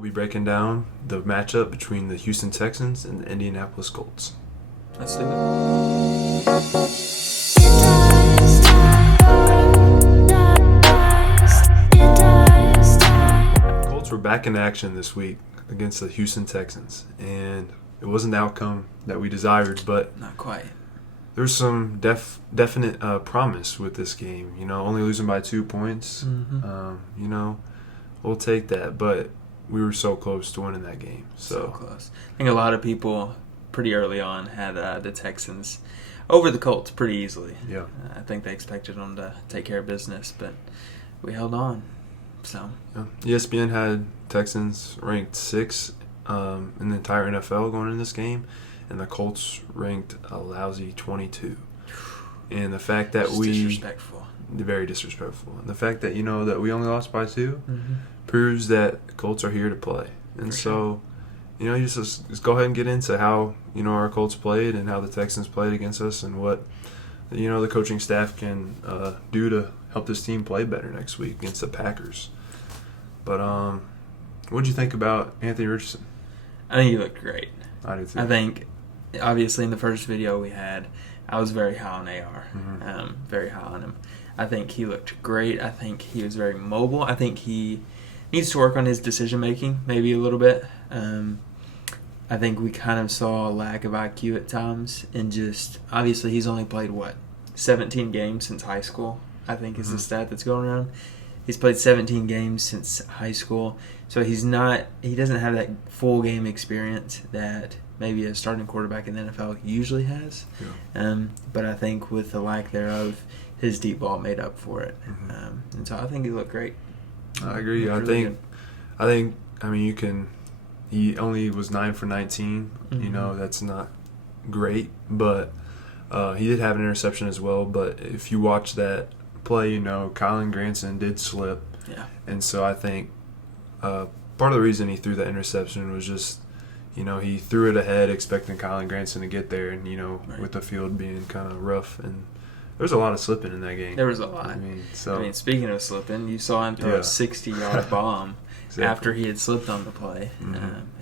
We'll be breaking down the matchup between the Houston Texans and the Indianapolis Colts. Let's do it. Colts were back in action this week against the Houston Texans, and it wasn't the outcome that we desired, but Not quite. there's some definite promise with this game. Only losing by 2 points. We'll take that, but we were so close to winning that game. So close. I think a lot of people pretty early on had the Texans over the Colts pretty easily. Yeah. I think they expected them to take care of business, but we held on. So ESPN had Texans ranked 6 in the entire NFL going in this game, and the Colts ranked a lousy 22. And the fact that disrespectful. Very disrespectful. And the fact that that we only lost by 2 proves that the Colts are here to play. And you just go ahead and get into how our Colts played and how the Texans played against us, and what the coaching staff can do to help this team play better next week against the Packers. But what did you think about Anthony Richardson? I think he looked great. I do too. I think, obviously, in the first video we had, I was very high on AR. Very high on him. I think he looked great. I think he was very mobile. I think he needs to work on his decision-making maybe a little bit. I think we kind of saw a lack of IQ at times. And just, obviously, he's only played, 17 games since high school, I think is the stat that's going around. He's played 17 games since high school. So he doesn't have that full game experience that maybe a starting quarterback in the NFL usually has. Yeah. But I think with the lack thereof, his deep ball made up for it. And so I think he looked great. I agree. He only was 9 for 19. That's not great, but he did have an interception as well. But if you watch that play, Kylen Granson did slip. Yeah. And so I think part of the reason he threw that interception was just, he threw it ahead expecting Kylen Granson to get there, and, Right. with the field being kind of rough. And there was a lot of slipping in that game. There was a lot. Speaking of slipping, you saw him throw a 60-yard bomb after he had slipped on the play.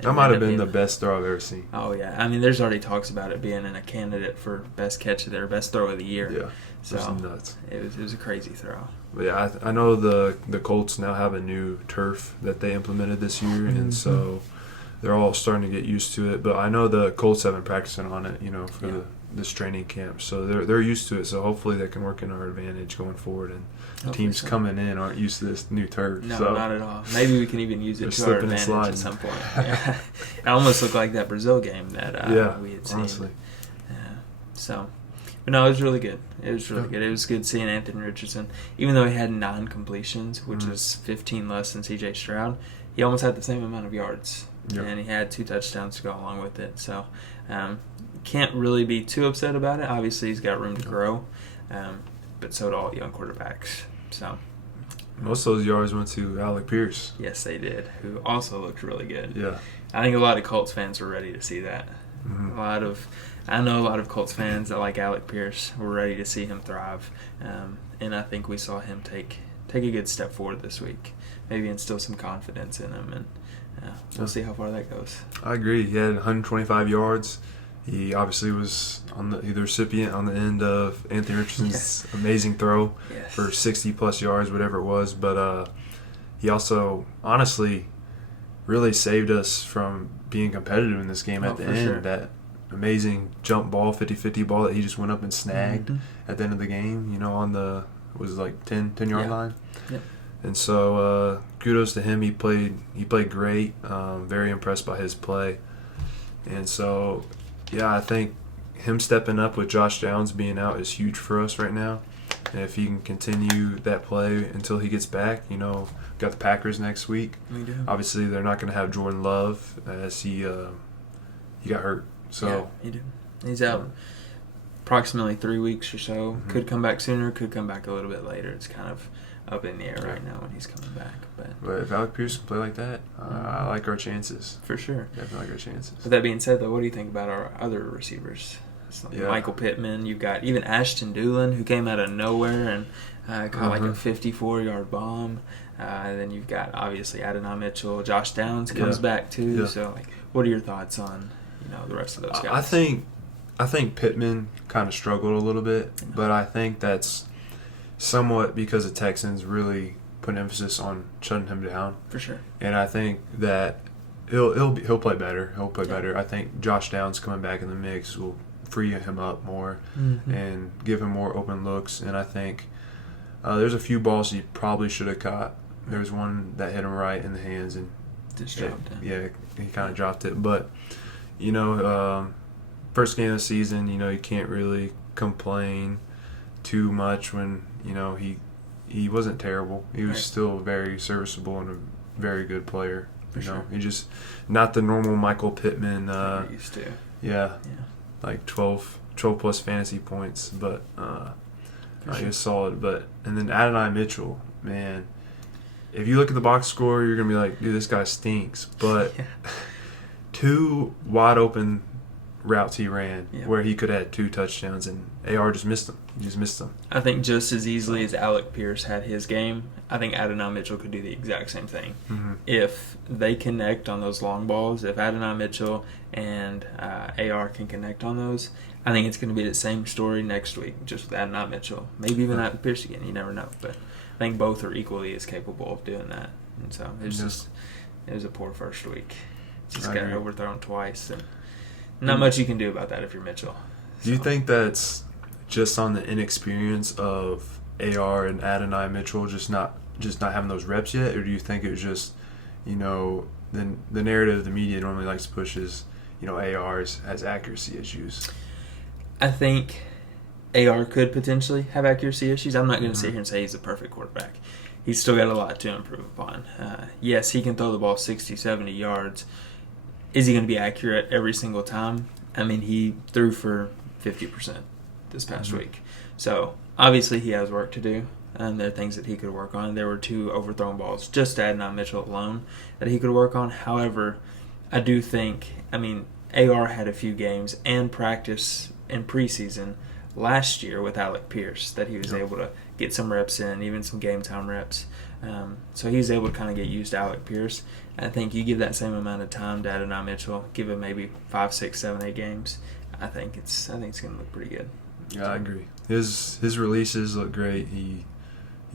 That might have been the best throw I've ever seen. Oh, yeah. There's already talks about it being in a candidate for best catch of their best throw of the year. Yeah. So nuts. It was a crazy throw. But yeah, I know the Colts now have a new turf that they implemented this year, and so they're all starting to get used to it. But I know the Colts have been practicing on it, for this training camp, so they're used to it. So hopefully they can work in our advantage going forward. And teams coming in aren't used to this new turf. No, so not at all. Maybe we can even use it to our advantage at some point. Yeah. It almost looked like that Brazil game that we had seen. Honestly. But no, it was really good. It was really good. It was good seeing Anthony Richardson. Even though he had 9 completions, which is 15 less than C.J. Stroud, he almost had the same amount of yards. Yep. And he had 2 touchdowns to go along with it. So can't really be too upset about it. Obviously, he's got room to grow. But so do all young quarterbacks. So most of those yards went to Alec Pierce. Yes, they did, who also looked really good. Yeah. I think a lot of Colts fans were ready to see that. I know a lot of Colts fans that like Alec Pierce were ready to see him thrive. And I think we saw him take a good step forward this week. Maybe instill some confidence in him, and we'll see how far that goes. I agree. He had 125 yards. He obviously was the recipient on the end of Anthony Richardson's amazing throw for 60-plus yards, whatever it was. But he also, honestly, really saved us from being competitive in this game at the end. Sure. That amazing jump ball, 50-50 ball that he just went up and snagged at the end of the game, on the, 10-yard line. Yep. And so kudos to him. He played great. Very impressed by his play. And so, yeah, I think him stepping up with Josh Downs being out is huge for us right now. And if he can continue that play until he gets back, got the Packers next week. We do. Obviously, they're not going to have Jordan Love as he got hurt. So yeah, he did. He's out approximately 3 weeks or so. Could come back sooner, could come back a little bit later. It's kind of up in the air right now when he's coming back. But if Alec Pierce can play like that, I like our chances. For sure. Definitely like our chances. With that being said, though, what do you think about our other receivers? Michael Pittman. You've got even Ashton Dulin, who came out of nowhere and caught like a 54-yard bomb. And then you've got, obviously, Adonai Mitchell. Josh Downs comes back, too. Yeah. So, like, what are your thoughts on, the rest of those guys? I think Pittman kind of struggled a little bit, but I think that's somewhat because the Texans really put emphasis on shutting him down. For sure. And I think that he'll play better. He'll play better. I think Josh Downs coming back in the mix will free him up more and give him more open looks. And I think there's a few balls he probably should have caught. There was one that hit him right in the hands and just dropped it. Yeah, he kind of dropped it. But, first game of the season, you can't really complain too much when, he wasn't terrible. He was still very serviceable and a very good player. For sure. He just not the normal Michael Pittman. Used to. Yeah. Like 12 plus fantasy points, but he was solid. And then Adonai Mitchell, man, if you look at the box score, you're gonna be like, dude, this guy stinks. But 2 wide open routes he ran where he could have had 2 touchdowns, and AR just missed them. He just missed them. I think just as easily as Alec Pierce had his game, I think Adonai Mitchell could do the exact same thing. If they connect on those long balls, if Adonai Mitchell and AR can connect on those, I think it's going to be the same story next week, just with Adonai Mitchell. Maybe even Alec Pierce again. You never know. But I think both are equally as capable of doing that. And so it was a poor first week. Just got overthrown twice. And not much you can do about that if you're Mitchell. Do you think that's just on the inexperience of AR and Adonai Mitchell just not having those reps yet, or do you think it was just, the narrative the media normally likes to push is, AR's has accuracy issues? I think AR could potentially have accuracy issues. I'm not going to sit here and say he's a perfect quarterback. He's still got a lot to improve upon. Yes, he can throw the ball 60, 70 yards. Is he going to be accurate every single time? I mean, he threw for 50% this past week. So, obviously, he has work to do. And there are things that he could work on. There were 2 overthrown balls, just Adonai Mitchell alone, that he could work on. However, I do think, AR had a few games and practice in preseason last year with Alec Pierce that he was able to get some reps in, even some game time reps. So he was able to kind of get used to Alec Pierce. I think you give that same amount of time to Adonai Mitchell, give him maybe 5, 6, 7, 8 games. I think it's going to look pretty good. Yeah, I agree. His releases look great. He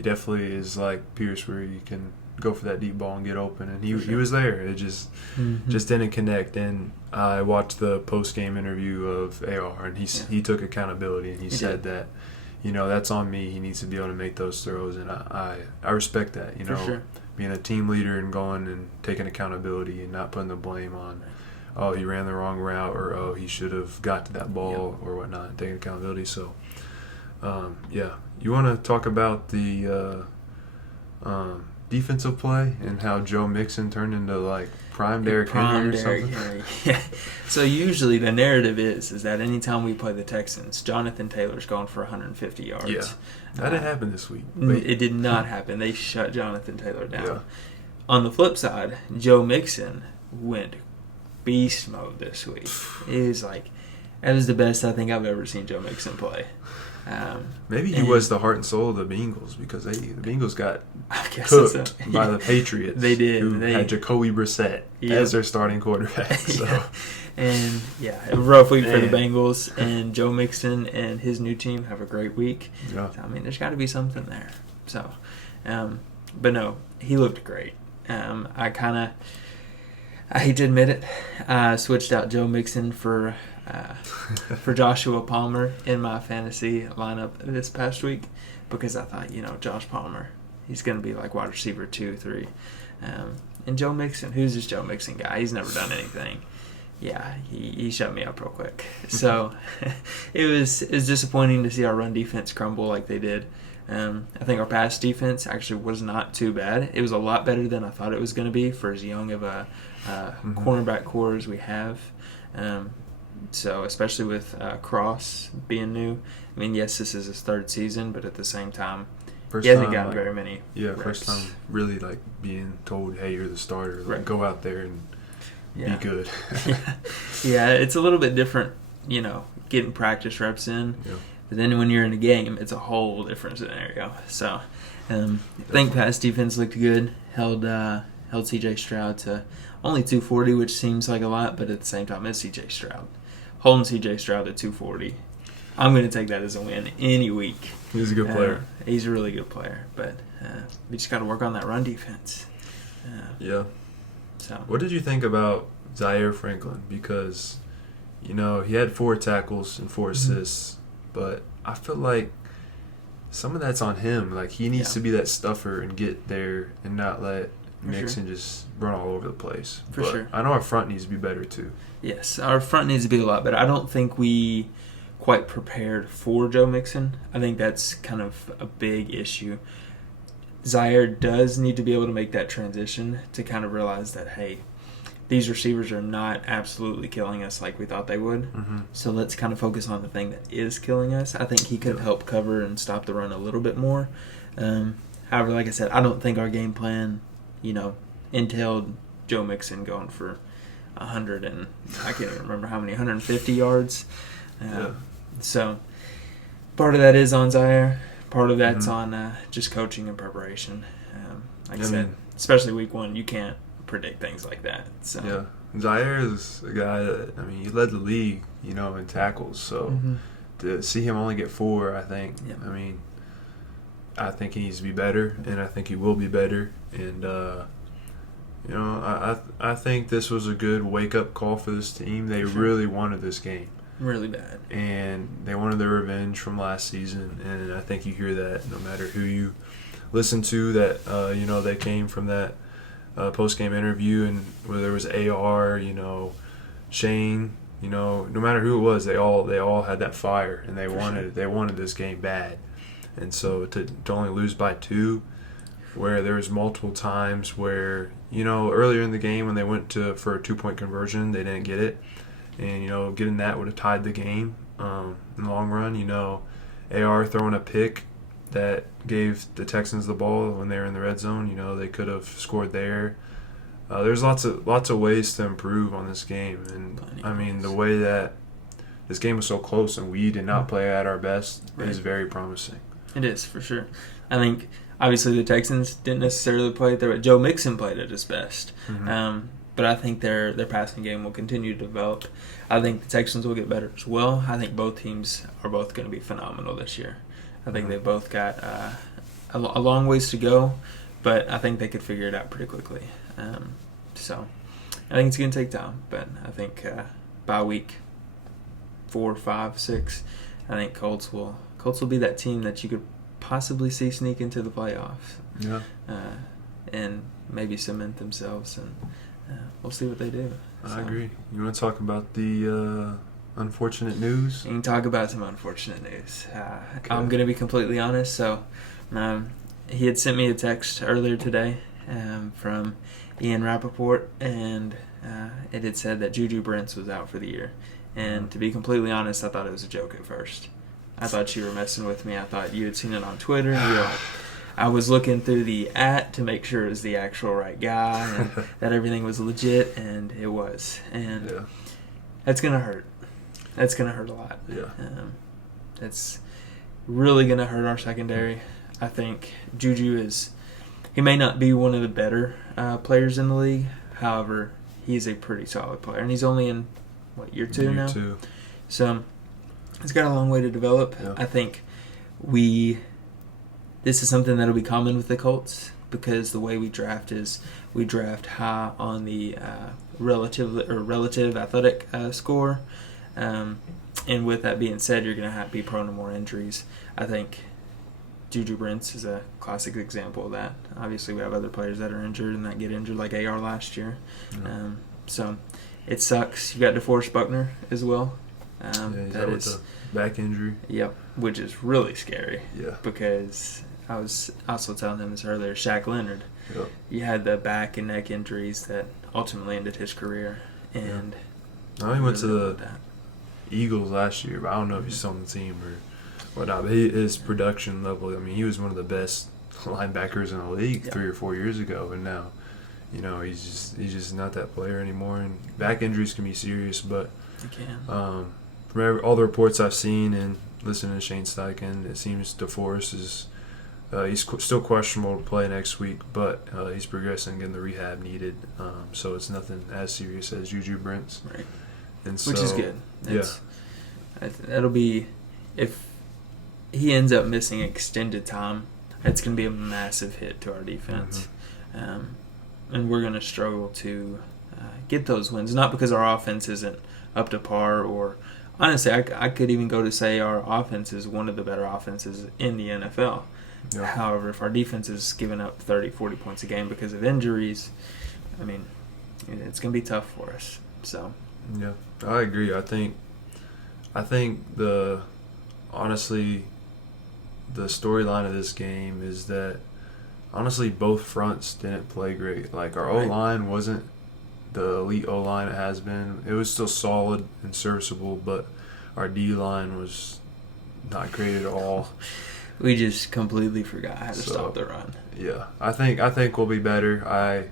definitely is like Pierce, where he can go for that deep ball and get open, and he was there. It just didn't connect. And I watched the post game interview of AR, and he took accountability, and he said that that's on me. He needs to be able to make those throws, and I respect that. For sure. Being a team leader and going and taking accountability and not putting the blame on, oh, he ran the wrong route, or oh, he should have got to that ball or whatnot, and taking accountability. So, you want to talk about the defensive play and how Joe Mixon turned into like prime Derrick Henry or something? Yeah. So usually the narrative is that anytime we play the Texans, Jonathan Taylor's going for 150 yards. Yeah, that didn't happen this week. It did not happen. They shut Jonathan Taylor down. Yeah. On the flip side, Joe Mixon went beast mode this week. That was the best I think I've ever seen Joe Mixon play. Maybe he was the heart and soul of the Bengals, because the Bengals got cooked by the Patriots. They did. Who had Jacoby Brissett as their starting quarterback. So. And a rough week for the Bengals. And Joe Mixon and his new team have a great week. Yeah. There's got to be something there. So, but no, he looked great. I hate to admit it, I switched out Joe Mixon for Joshua Palmer in my fantasy lineup this past week, because I thought, Josh Palmer, he's going to be like wide receiver 2, 3. And Joe Mixon, who's this Joe Mixon guy? He's never done anything. Yeah, he shut me up real quick. So it was disappointing to see our run defense crumble like they did. I think our pass defense actually was not too bad. It was a lot better than I thought it was going to be for as young of a cornerback core as we have. So especially with Cross being new. Yes, this is his 3rd season, but at the same time, he hasn't gotten very many reps. First time really being told, hey, you're the starter. Go out there and be good. Yeah, it's a little bit different getting practice reps in. Yeah. But then when you're in a game, it's a whole different scenario. So I think pass defense looked good. Held C.J. Stroud to only 240, which seems like a lot, but at the same time, it's C.J. Stroud. Holding C.J. Stroud at 240, I'm going to take that as a win any week. He's a good player. He's a really good player, but we just got to work on that run defense. Yeah. So what did you think about Zaire Franklin? Because, he had 4 tackles and 4 assists, but I feel like some of that's on him. Like, he needs to be that stuffer and get there and not let Mixon just run all over the place. For sure. I know our front needs to be better, too. Yes, our front needs to be a lot better. I don't think we quite prepared for Joe Mixon. I think that's kind of a big issue. Zaire does need to be able to make that transition to kind of realize that, hey, these receivers are not absolutely killing us like we thought they would. Mm-hmm. So let's kind of focus on the thing that is killing us. I think he could help cover and stop the run a little bit more. However, like I said, I don't think our game plan, entailed Joe Mixon going for 100 and I can't even remember how many, 150 yards. So part of that is on Zaire. Part of that's on just coaching and preparation. Like I said, especially week 1, you can't predict things like that. So yeah, Zaire is a guy that he led the league, in tackles. So to see him only get 4, I think. Yeah. I think he needs to be better, and I think he will be better. And I think this was a good wake up call for this team. They really wanted this game. Really bad. And they wanted their revenge from last season, and I think you hear that no matter who you listen to, that they came from that post-game interview, and whether there was AR, Shane, no matter who it was, they all had that fire, and they wanted this game bad. And so to only lose by 2, where there was multiple times where, earlier in the game when they went for a 2-point conversion, they didn't get it. And, getting that would have tied the game in the long run. AR throwing a pick that gave the Texans the ball when they were in the red zone. They could have scored there. There's lots of ways to improve on this game. And, the way that this game was so close and we did not play at our best is very promising. It is, for sure. I think, obviously, the Texans didn't necessarily play at their best. Joe Mixon played at his best. Mm-hmm. But I think their passing game will continue to develop. I think the Texans will get better as well. I think both teams are both going to be phenomenal this year. I think they've both got a long ways to go, but I think they could figure it out pretty quickly. So I think it's going to take time, but I think by week 4, 5, 6, I think Colts will be that team that you could possibly see sneak into the playoffs. Yeah. And maybe cement themselves, and we'll see what they do. I agree. You want to talk about the unfortunate news? You can talk about some unfortunate news. Okay. I'm going to be completely honest. So he had sent me a text earlier today from Ian Rappaport, and it had said that JuJu Brents was out for the year. And to be completely honest, I thought it was a joke at first. I thought you were messing with me. I thought you had seen it on Twitter. You were like, I was looking through the @ to make sure it was the actual right guy and that everything was legit, and it was. And that's going to hurt. That's going to hurt a lot. Yeah. That's really going to hurt our secondary. I think JuJu he may not be one of the better players in the league. However, he's a pretty solid player. And he's only in, year 2 now? Year 2. So he's got a long way to develop. Yeah. I think this is something that'll be common with the Colts, because the way we draft is we draft high on the relative athletic score. And with that being said, you're going to be prone to more injuries. I think JuJu Brents is a classic example of that. Obviously, we have other players that are injured and that get injured, like AR last year. Yeah. So it sucks. You got DeForest Buckner as well. That is a back injury. Yep, which is really scary. Yeah. Because I was also telling him this earlier, Shaq Leonard. Yep. He had the back and neck injuries that ultimately ended his career. And he went to the Eagles last year, but I don't know if he's still on the team or whatnot. But his production level, he was one of the best linebackers in the league 3 or 4 years ago, and now, he's just not that player anymore. And back injuries can be serious, but you can. from all the reports I've seen and listening to Shane Steichen, it seems DeForest is he's still questionable to play next week, but he's progressing, getting the rehab needed. So it's nothing as serious as JuJu Brents. Right. And so, which is good. Yeah. That'll be, if he ends up missing extended time, it's going to be a massive hit to our defense. And we're going to struggle to get those wins, not because our offense isn't up to par, or honestly, I could even go to say our offense is one of the better offenses in the NFL. Yeah. However, if our defense is giving up 30, 40 points a game because of injuries, I mean, it's going to be tough for us. So, yeah, I agree. I think honestly, the storyline of this game is that honestly both fronts didn't play great. Like, our O-line wasn't the elite O-line it has been. It was still solid and serviceable, but our D-line was not great at all. We just completely forgot how to stop the run. Yeah, I think we'll be better. I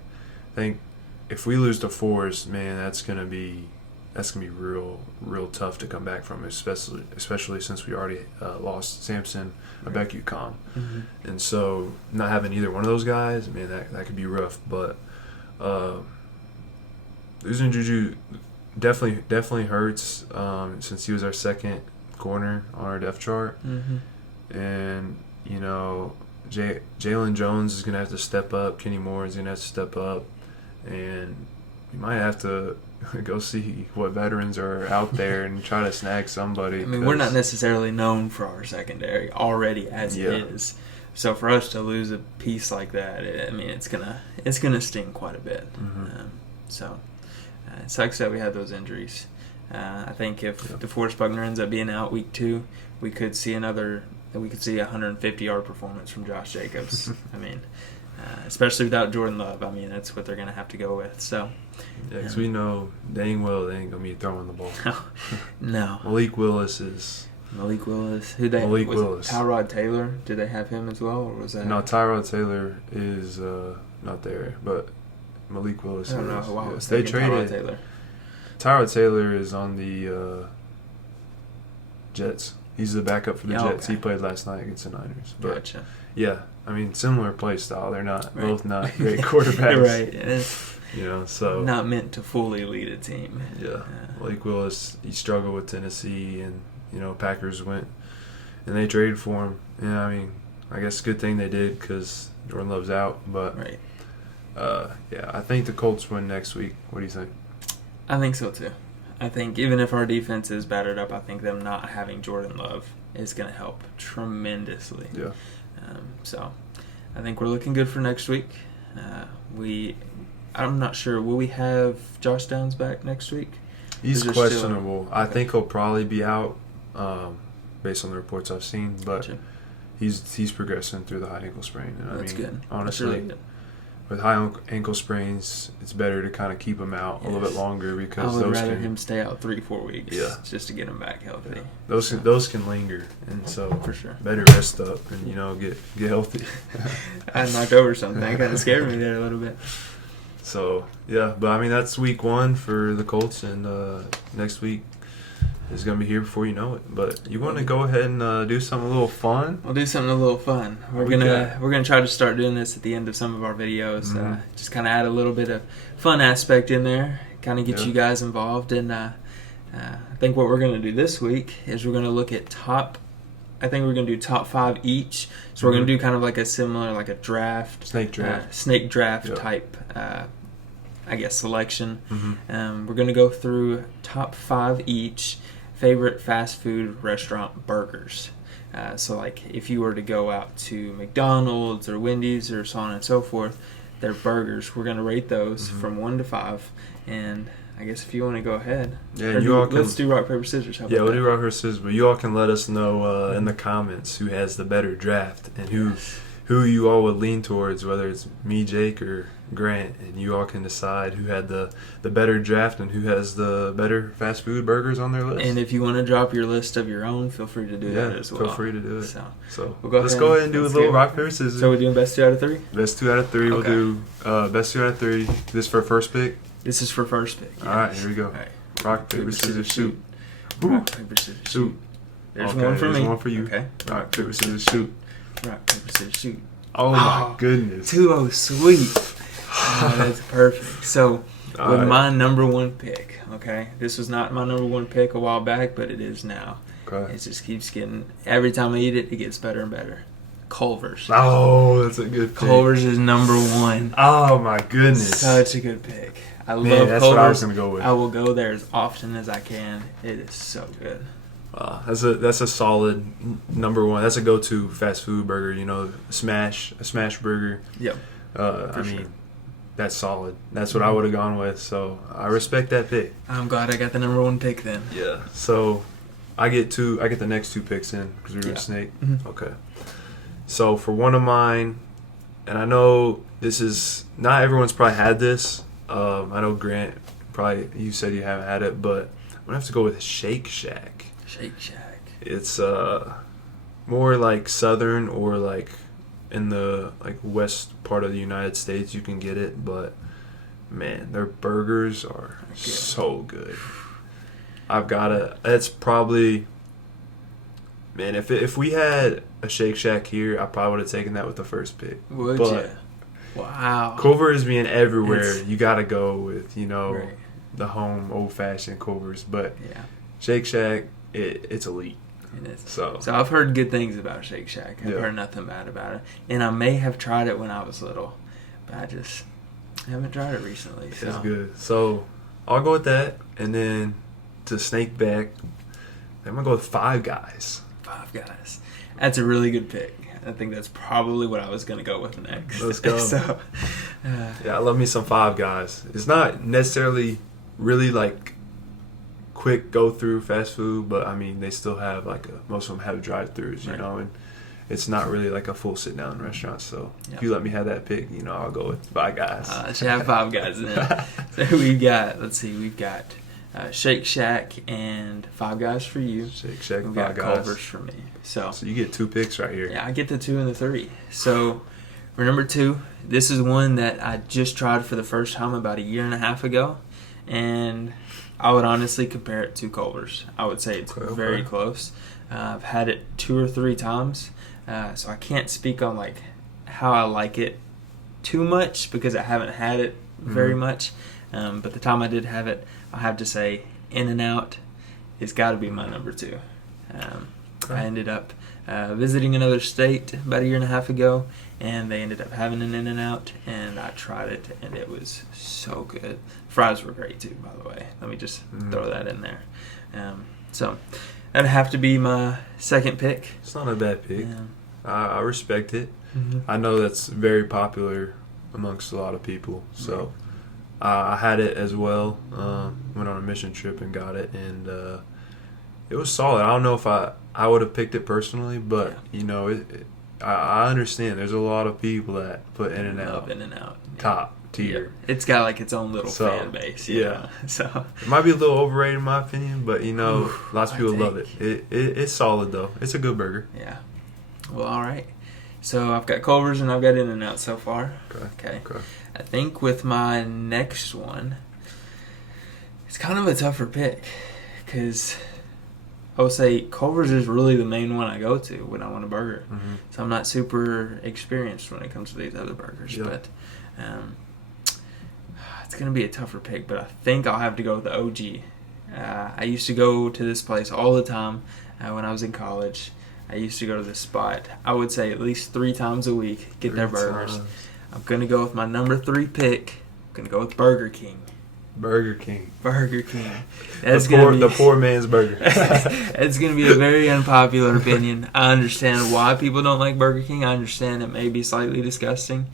think if we lose to Forest, man, that's gonna be real tough to come back from, especially since we already lost Samson Abeku-Kam. And so not having either one of those guys, man, that could be rough. But losing JuJu definitely hurts, since he was our second corner on our depth chart. And, you know, Jalen Jones is going to have to step up. Kenny Moore is going to have to step up. And you might have to go see what veterans are out there and try to snag somebody. I mean, we're not necessarily known for our secondary already as it is. So for us to lose a piece like that, it's gonna sting quite a bit. So it sucks that we had those injuries. I think if DeForest Buckner ends up being out week 2, we could see a 150-yard performance from Josh Jacobs. Especially without Jordan Love. That's what they're going to have to go with. So, yeah, because we know dang well they ain't going to be throwing the ball. No. Malik Willis. Willis. Tyrod Taylor. Did they have him as well, or was that? No, Tyrod Taylor is not there, but Malik Willis. I don't know. Wow, they traded Tyrod Taylor. Tyrod Taylor is on the Jets. He's the backup for the Jets. Okay. He played last night against the Niners. But, gotcha. Yeah, similar play style. They're not both not great quarterbacks. Right. So not meant to fully lead a team. Yeah. Malik Willis, he struggled with Tennessee, and Packers went and they traded for him. And I guess good thing they did because Jordan Love's out. But I think the Colts win next week. What do you think? I think so too. I think even if our defense is battered up, I think them not having Jordan Love is going to help tremendously. Yeah. So I think we're looking good for next week. I'm not sure. Will we have Josh Downs back next week? He's questionable. I think he'll probably be out, based on the reports I've seen. But he's progressing through the high ankle sprain. And that's good. Honestly, that's really good. With high ankle sprains, it's better to kind of keep him out a little bit longer because I would rather him stay out 3-4 weeks. Yeah. Just to get him back healthy. Yeah. Those can linger, and so for sure better rest up and get healthy. I knocked over something. That kind of scared me there a little bit. So yeah, but that's week 1 for the Colts, and next week is going to be here before you know it. But you want to go ahead and do something a little fun? We'll do something a little fun. We're gonna try to start doing this at the end of some of our videos. Just kind of add a little bit of fun aspect in there, kind of get you guys involved. And I think what we're gonna do this week is we're gonna look at top 5 each. So we're gonna do kind of like a similar, like a draft, snake draft type. I guess selection. We're gonna go through top 5 each favorite fast food restaurant burgers. So like if you were to go out to McDonald's or Wendy's or so on and so forth, their burgers, we're gonna rate those from 1 to 5. And I guess if you want to go ahead, let's do rock paper scissors. How about we'll do rock paper scissors. But you all can let us know in the comments who has the better draft and who you all would lean towards, whether it's me, Jake, or Grant, and you all can decide who had the better draft and who has the better fast food burgers on their list. And if you want to drop your list of your own, feel free to do that as well. Feel free to do it. So let's go ahead and do a little rock, paper, scissors. So we're doing best 2 out of 3? Best 2 out of 3. Okay. We'll do best 2 out of 3. This for first pick? This is for first pick. All right, here we go. All right. Rock, paper, scissors, shoot. Rock, paper, scissors, shoot. There's Okay, one for there's me. one for you. Okay. Rock, paper, scissors, shoot. Rock, paper, scissors, shoot. Oh my goodness. 2-0, sweet. That's perfect. So, All with right. my number one pick, okay? This was not my number one pick a while back, but it is now. Okay. It just keeps getting, every time I eat it, it gets better and better. Culver's. Oh, that's a good pick. Culver's is number one. Oh my goodness. Such a good pick. I Man, love that's Culver's. what I was gonna go with. I will go there as often as I can. It is so good. That's a solid number one. That's a go-to fast food burger. You know, a smash burger. Yep. I sure. mean, that's solid. That's what I would have gone with. So I respect that pick. I'm glad I got the number one pick then. Yeah. So I get the next two picks in because we're doing Yeah. snake. Mhm. Okay. So for one of mine, and I know this is not everyone's probably had this. I know Grant probably you said you haven't had it, but I'm gonna have to go with Shake Shack. Shake Shack. It's more like southern or like in the like west part of the United States you can get it, but man, their burgers are so good. It's probably, man, if we had a Shake Shack here, I probably would have taken that with the first pick. Would But you? Wow. Culver's being everywhere, It's- you gotta go with, Right. the home old fashioned Culver's, but Yeah. Shake Shack, it's elite. It is. So So I've heard good things about Shake Shack. I've Yeah. heard nothing bad about it. And I may have tried it when I was little, but I just haven't tried it recently. So. it's good. So I'll go with that, and then to snake back, I'm gonna go with Five Guys. Five Guys. That's a really good pick. I think that's probably what I was going to go with next. Let's go. So, Yeah, I love me some Five Guys. It's not necessarily really like quick go through fast food, but I mean they still have most of them have drive-throughs, Right. and it's not really like a full sit down restaurant. So Yeah. if you let me have that pick, I'll go with Five Guys. I should have Five Guys then. So we've got Shake Shack and Five Guys for you. Shake Shack We've and got Five Guys. Culver's for me. So So you get two picks right here. yeah, I get the 2 and the 3. So for number 2, this is one that I just tried for the first time about a year and a half ago, and I would honestly compare it to Culver's. I would say it's Okay. very close. I've had it 2 or 3 times, so I can't speak on like how I like it too much because I haven't had it very Mhm. much. But the time I did have it, I have to say In-N-Out has got to be my number 2. I ended up visiting another state about a year and a half ago, and they ended up having an In-N-Out, and I tried it, and it was so good. Fries were great too, by the way. Let me just throw that in there. So that'd have to be my second pick. It's not a bad pick. I respect it. Mm-hmm. I know that's very popular amongst a lot of people. So I had it as well. Went on a mission trip and got it, and it was solid. I don't know if I would have picked it personally, but I understand. There's a lot of people that put In-N-Out In-N-Out. top tier. Yeah. It's got like its own little So, fan base. You yeah. know? So It might be a little overrated in my opinion, but lots of I people love it. think- It's solid though. It's a good burger. yeah. Well, all right. So I've got Culver's and I've got In-N-Out so far. Okay. I think with my next one, it's kind of a tougher pick because I would say Culver's is really the main one I go to when I want a burger. Mm-hmm. So I'm not super experienced when it comes to these other burgers, Yeah. but it's going to be a tougher pick, but I think I'll have to go with the OG. I used to go to this place all the time when I was in college. I used to go to this spot, I would say at least 3 times a week, get their burgers. I'm going to go with my number 3 pick. I'm going to go with Burger King. Burger King. Burger King. The poor man's burger. It's going to be a very unpopular opinion. I understand why people don't like Burger King. I understand it may be slightly disgusting.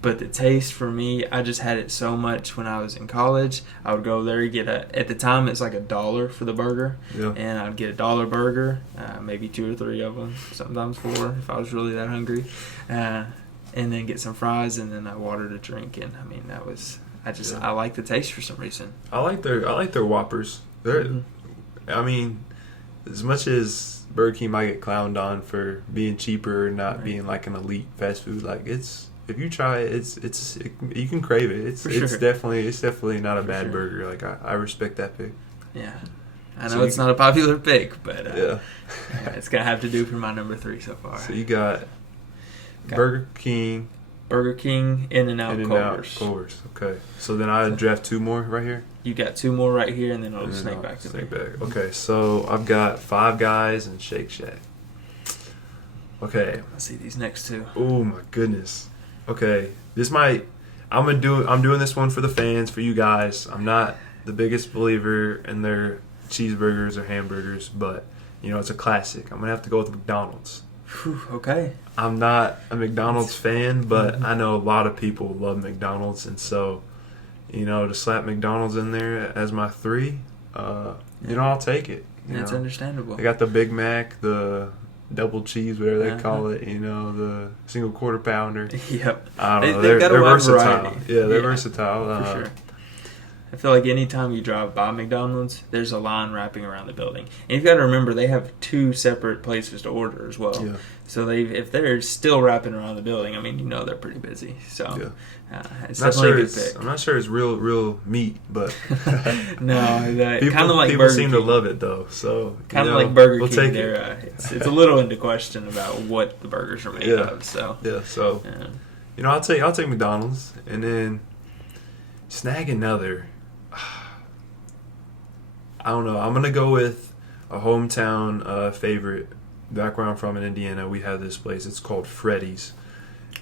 But the taste for me, I just had it so much when I was in college. I would go there and get at the time it's like $1 for the burger. Yeah. And I'd get a $1 burger, maybe 2 or 3 of them, sometimes 4 if I was really that hungry. And then get some fries and then I water to drink. And I mean, that was, I like the taste for some reason. I like their Whoppers. I mean, as much as Burger King might get clowned on for being cheaper and not being like an elite fast food, like if you try it, you can crave it. It's For sure. definitely not a bad sure. burger. Like I respect that pick. Yeah. I know it's not a popular pick, but yeah, it's going to have to do for my number 3 so far. So you got Burger King, In-N-Out, Culver's. Okay. So then I draft 2 more right here? You got 2 more right here, and then I'll snake back to me. Okay, so I've got Five Guys and Shake Shack. Okay. Let's see these next 2. Oh my goodness. Okay, I'm doing this one for the fans, for you guys. I'm not the biggest believer in their cheeseburgers or hamburgers, but it's a classic. I'm gonna have to go with McDonald's. Whew, okay. I'm not a McDonald's fan, but I know a lot of people love McDonald's, and so to slap McDonald's in there as my 3, I'll take it. That's understandable. They got the Big Mac, the double cheese, whatever they call it, the single quarter pounder. Yep. I don't know. They're versatile. variety. Yeah, they're versatile. For sure. I feel like anytime you drive by McDonald's, there's a line wrapping around the building. And you've got to remember, they have 2 separate places to order as well. Yeah. So if they're still wrapping around the building, they're pretty busy. So it's definitely a good pick. I'm not sure it's real meat, but no, kind of like people Burger seem King. to love it though. So kind of like Burger we'll King, take it. It's a little into question about what the burgers are made of. So I'll take McDonald's, and then snag another. I don't know. I'm gonna go with a hometown favorite. Back where I'm from in Indiana, we have this place. It's called Freddy's.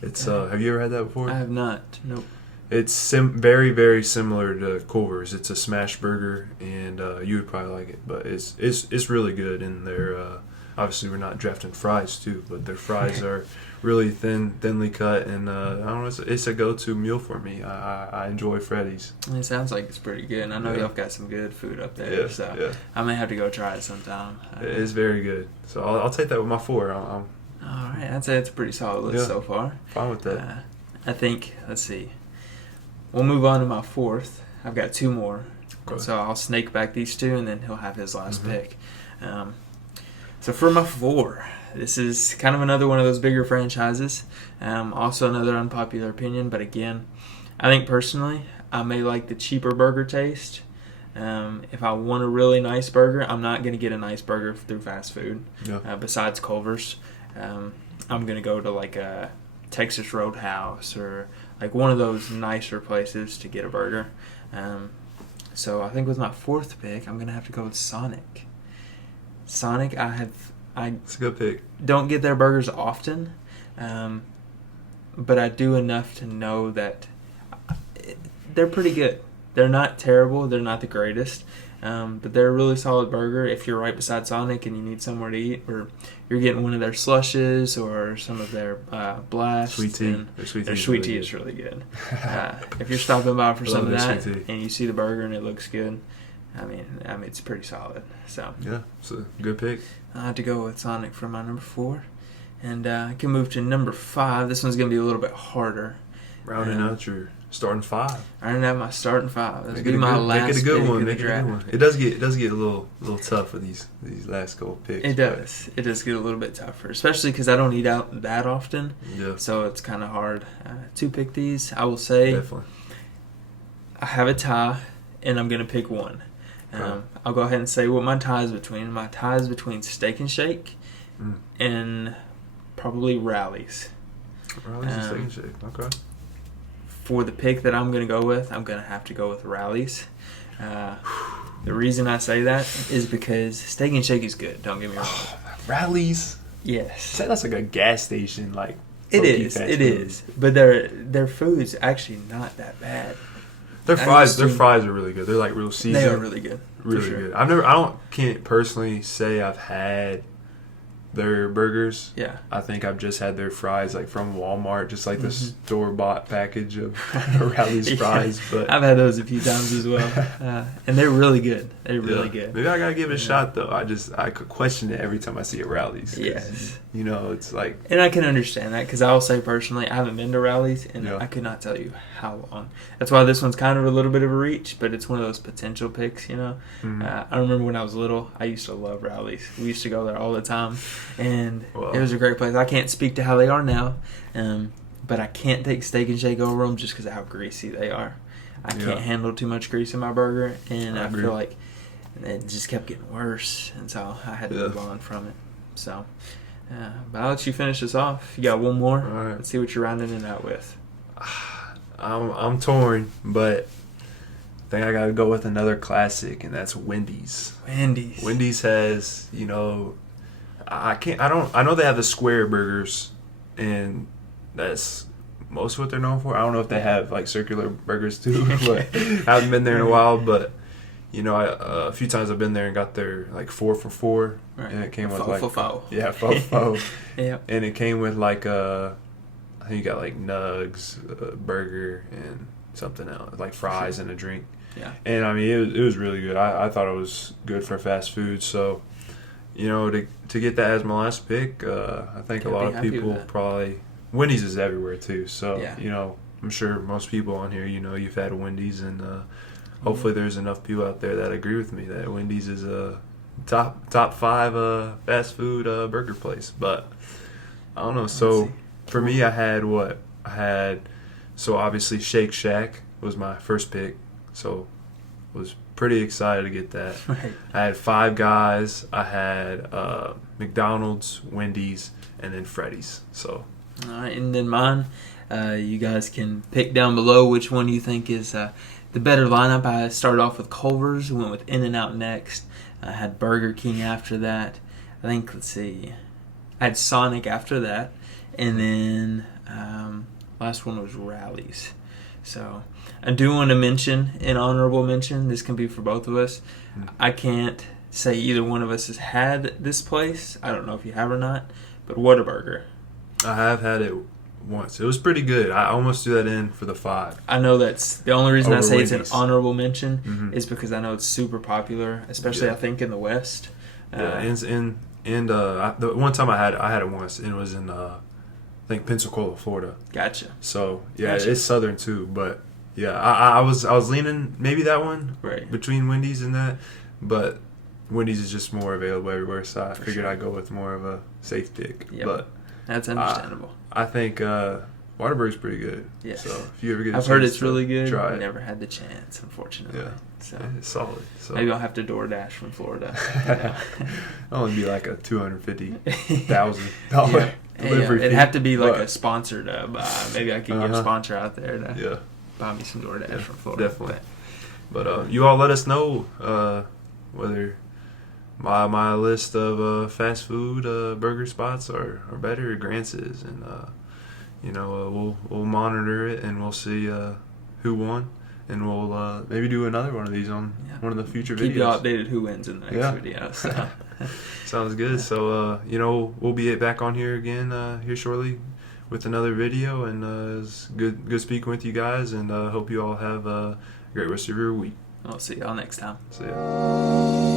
It's have you ever had that before? I have not. Nope. It's very, very similar to Culver's. It's a smash burger, and you would probably like it. But it's really good. And they're obviously we're not drafting fries too, but their fries are really thinly cut, and I don't know. It's a go-to meal for me. I enjoy Freddy's. It sounds like it's pretty good. And I know y'all got some good food up there, so I may have to go try it sometime. It's very good. So I'll take that with my 4. All right, I'd say it's a pretty solid list so far. Fine with that. I think, let's see. We'll move on to my 4th. I've got 2 more. So I'll snake back these 2, and then he'll have his last pick. So for my 4, this is kind of another one of those bigger franchises. Also another unpopular opinion, but again, I think personally, I may like the cheaper burger taste. If I want a really nice burger, I'm not going to get a nice burger through fast food. Besides Culver's. I'm going to go to like a Texas Roadhouse or like one of those nicer places to get a burger. So I think with my 4th pick, I'm going to have to go with Sonic. Sonic, it's a good pick. Don't get their burgers often, but I do enough to know that they're pretty good. They're not terrible. They're not the greatest, but they're a really solid burger. If you're right beside Sonic and you need somewhere to eat, or you're getting one of their slushes or some of their blasts. Sweet tea. Their sweet tea is really good. If you're stopping by for some of that and you see the burger and it looks good, I mean, it's pretty solid. So yeah, it's a good pick. I have to go with Sonic for my number 4, and I can move to number 5. This one's gonna be a little bit harder. Rounding out your starting 5. I didn't have my starting 5. That's be my last. Make it a good one. Make it a good one. It does get a little tough with these last couple picks. It does. It does get a little bit tougher, especially because I don't eat out that often. Yeah. So it's kind of hard to pick these. I will say. Definitely. I have a tie, and I'm gonna pick one. I'll go ahead and say what my tie is between. My tie is between Steak and Shake and probably Rally's. Rally's and Steak and Shake. Okay. For the pick that I'm going to go with, I'm going to have to go with Rally's. The reason I say that is because Steak and Shake is good. Don't get me wrong. Rally's? Yes. That's like a gas station, like. It is. But their food's actually not that bad. Their fries are really good. They're like real seasoned. They are really good. Really good. Can't personally say I've had their burgers. Yeah. I think I've just had their fries like from Walmart, just like the store-bought package of Rally's fries. But I've had those a few times as well, and they're really good. They're really good. Maybe I gotta give it a shot though. I could question it every time I see a Rally's. Yes. It's like. And I can understand that because I will say personally, I haven't been to Rally's, and I could not tell you how long. That's why this one's kind of a little bit of a reach, but it's one of those potential picks. I remember when I was little, I used to love Rally's. We used to go there all the time. And it was a great place. I can't speak to how they are now, but I can't take Steak and Shake over them just because of how greasy they are. I can't handle too much grease in my burger, and I feel like and it just kept getting worse, and so I had to move on from it. So, but I'll let you finish this off. You got one more? All right. Let's see what you're rounding it out with. I'm torn, but I think I gotta go with another classic, and that's Wendy's. Wendy's has, you know, I know they have the square burgers, and that's most of what they're known for. I don't know if they have like circular burgers too, but I haven't been there in a while. But you know, a few times I've been there and got their like 4 for $4, Right. and it came with Faux. yeah, faux. Yep. And it came with like I think you got like nugs, burger, and something else like fries and a drink. Yeah. And I mean, it was really good. I thought it was good for fast food. So, you know, to get that as my last pick, I think a lot of people probably. Wendy's is everywhere too. So, you know, I'm sure most people on here, you know, you've had Wendy's, and hopefully there's enough people out there that agree with me that Wendy's is a top 5 fast food burger place. But I don't know. So for me, I had so obviously Shake Shack was my first pick. So was pretty excited to get that. Right. I had Five Guys, I had McDonald's, Wendy's, and then Freddy's. So. All right, and then mine, you guys can pick down below which one you think is the better lineup. I started off with Culver's, went with In-N-Out next. I had Burger King after that. I think, let's see, I had Sonic after that. And then last one was Rally's. So I do want to mention an honorable mention. This can be for both of us. I can't say either one of us has had this place. I don't know if you have or not, but Whataburger. I have had it once. It was pretty good. I almost threw that in for the 5. I know that's the only reason I say Wendy's. it's an honorable mention is because I know it's super popular, especially I think in the West. Yeah, the one time I had it once, and it was in I think Pensacola, Florida. Gotcha. So it's southern too, but yeah, I was leaning maybe that one between Wendy's and that, but Wendy's is just more available everywhere, so I figured I'd go with more of a safe pick. Yep. But that's understandable. I think Whataburger's pretty good. Yes. So if you ever get I've heard it's really good. Try it. Never had the chance, unfortunately. Yeah. So it's solid. So maybe I'll have to DoorDash from Florida. It'll only be like a $250,000 delivery fee. It'd have to be like a sponsored. Maybe I could get a sponsor out there to buy me some DoorDash from Florida. Definitely. But you all let us know whether my list of fast food burger spots are better or Grant's is, and you know, we'll monitor it and we'll see who won, and we'll maybe do another one of these on one of the future videos. Keep you updated who wins in the next video. So. Sounds good. So you know, we'll be back on here again here shortly with another video, and it's good speaking with you guys, and hope you all have a great rest of your week. I'll see y'all next time. See ya.